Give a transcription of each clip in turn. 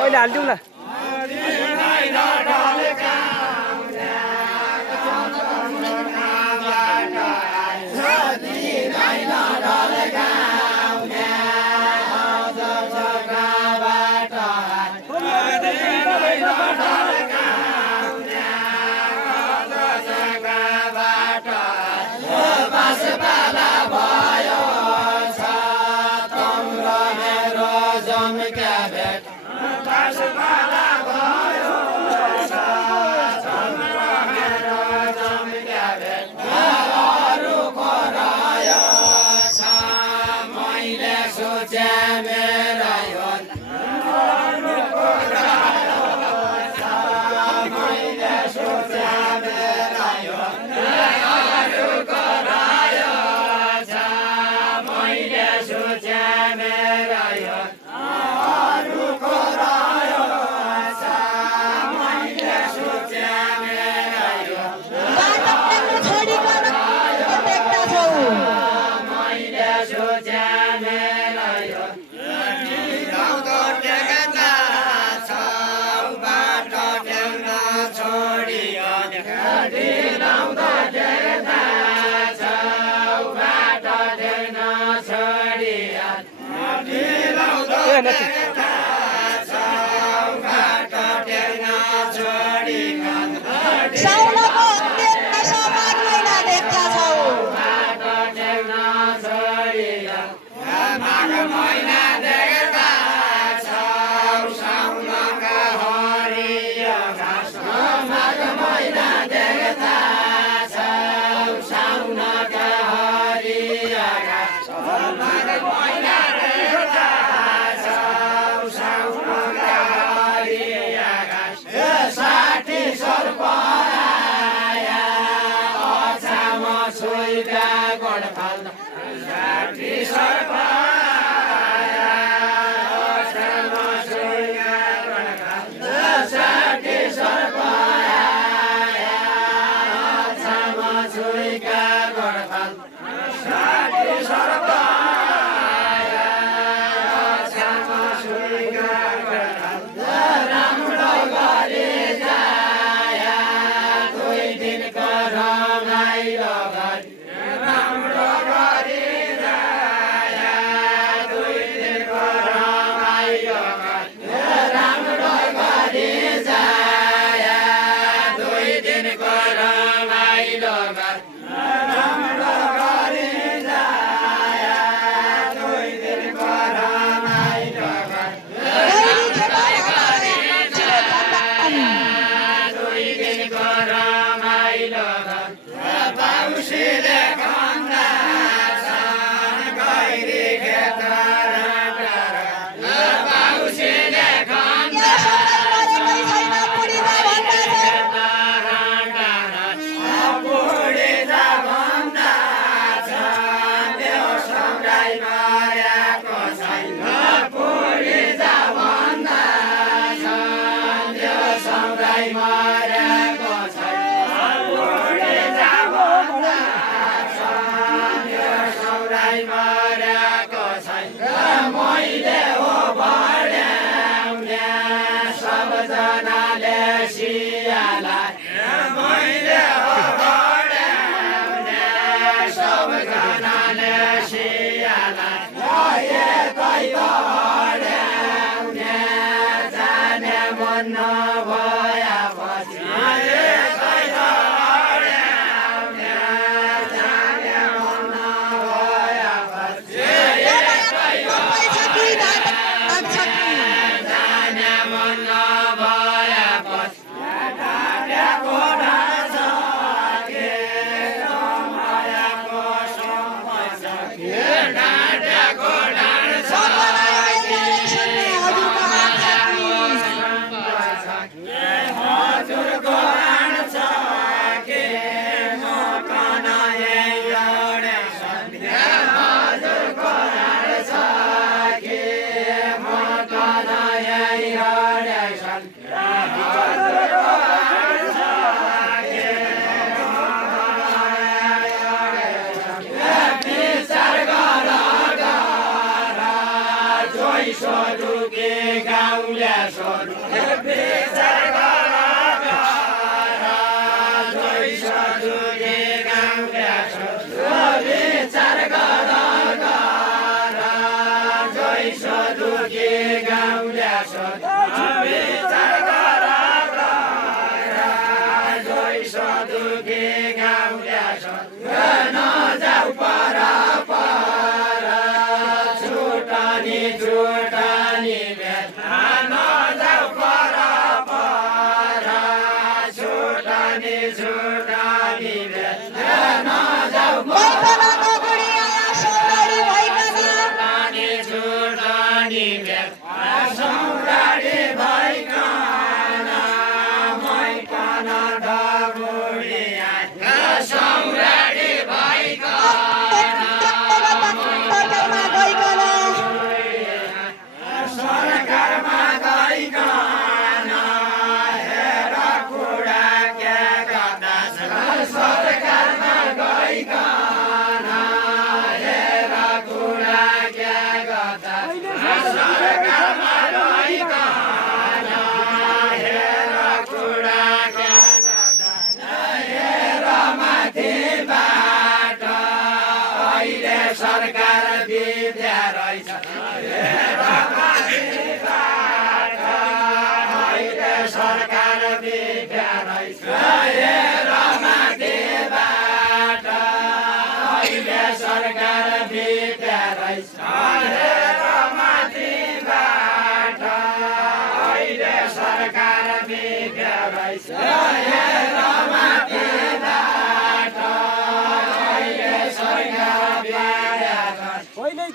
अहिले हालिदिउँ न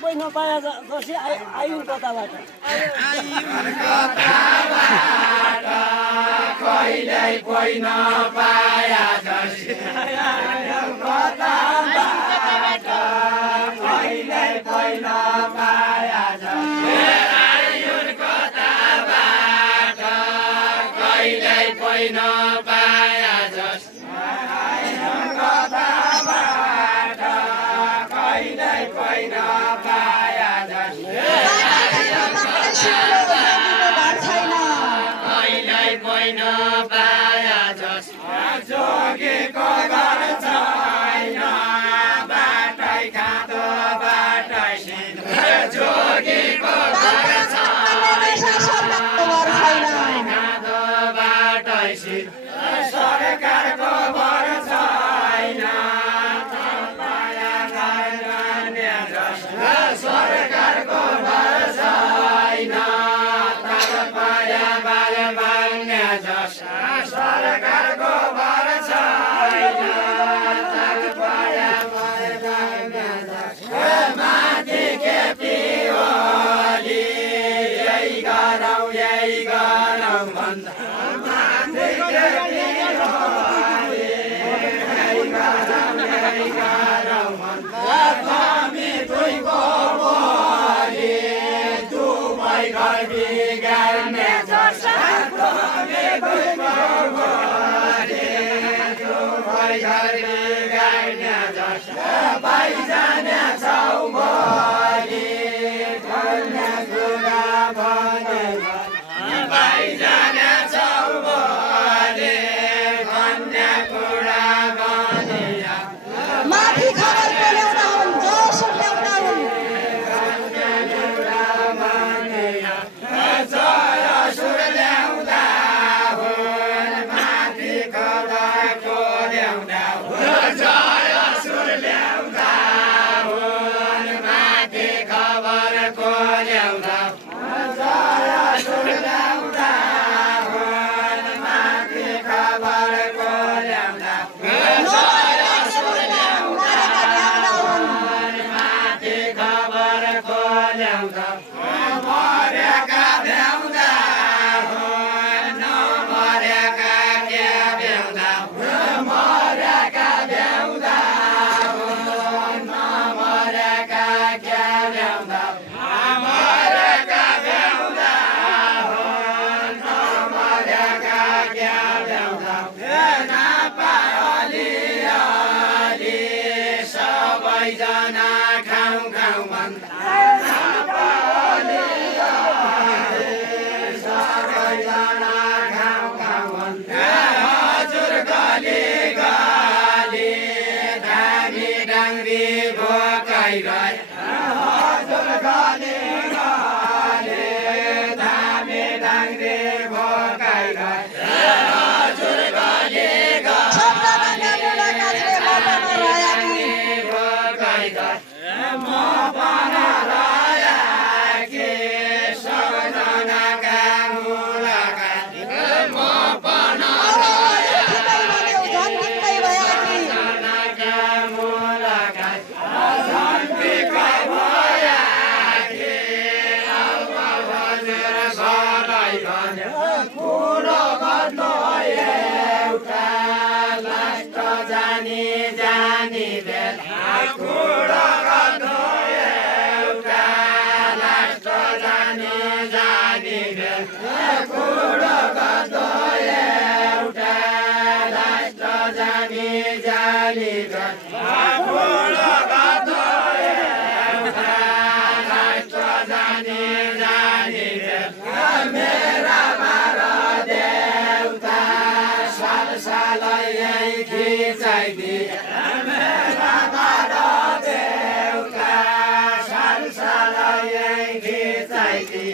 कोही नपाए जसै आयु कताबाट कहिल्यै कोही नपाए जसै कताबाट कहिल्यै कोही नपाए जसै आयु कताबाट कहिल्यै कोही नपाए जसै आयु कताबाट कहिल्यै कोही नपाए जसै कहिल्यै कोही नपाए जसै जोगीको घर छैन बाटै खाँदो बाटै सिधो जोगीको घर छैन खाँदो बाटै सिधो सरकारको भर छैन सरकारको भर छैन सरकारको भर छैन माथि खेती ओली यही गरौँ भन्दा माथि खेती ओली यही गरौँ भन्दा कमी दुईको बोली दुबै घर बिगार्ने जसा कमी दुईको बोली दुबै घर बिगार्ने जसा पाइजाने छौ बोली भन्ने कुरा भने पाइजाने छौ बोली भन्ने कुरा भने माथि खबर ल्याउँदा हुन् जोसो ल्याउँदा हुन् जय सुर ल्याउँदा हुन् माथि खबरको ल्याउँदा हुन् जय सुर ल्याउँदा हुन् माथि खबरको ल्याउँदा जय ठुलो गर्नु एउटा लास्ट जानी जानी बेल ठुलो गर्नु एउटा लास्ट जानी जानी बेल ठुलो गर्नु एउटा लास्ट जानी जानी बेल ठुलो गर्नु एउटा लास्ट जानी जानी बेल मेरा मारा देउता साल साल यही खिचाइदी मेरा मारा देउता साल साल यही खिचाइदी